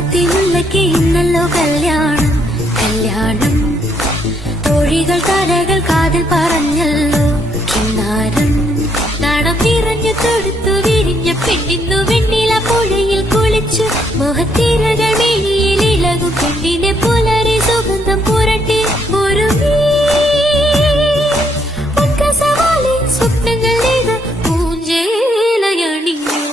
വാനത്തിനുള്ളക്ക് ഇന്നല്ലോ കല്യാണം കല്യാണം. തോഴികൾ കരകൾ കാതിൽ പറഞ്ഞല്ലോ കിന്നാരം. നാണം നിറഞ്ഞു തൊടുത്തു വിരിഞ്ഞ പെണ്ണിന്നു വെണ്ണില പുഴയിൽ കുളിച്ചു മുഖത്തിരകൾ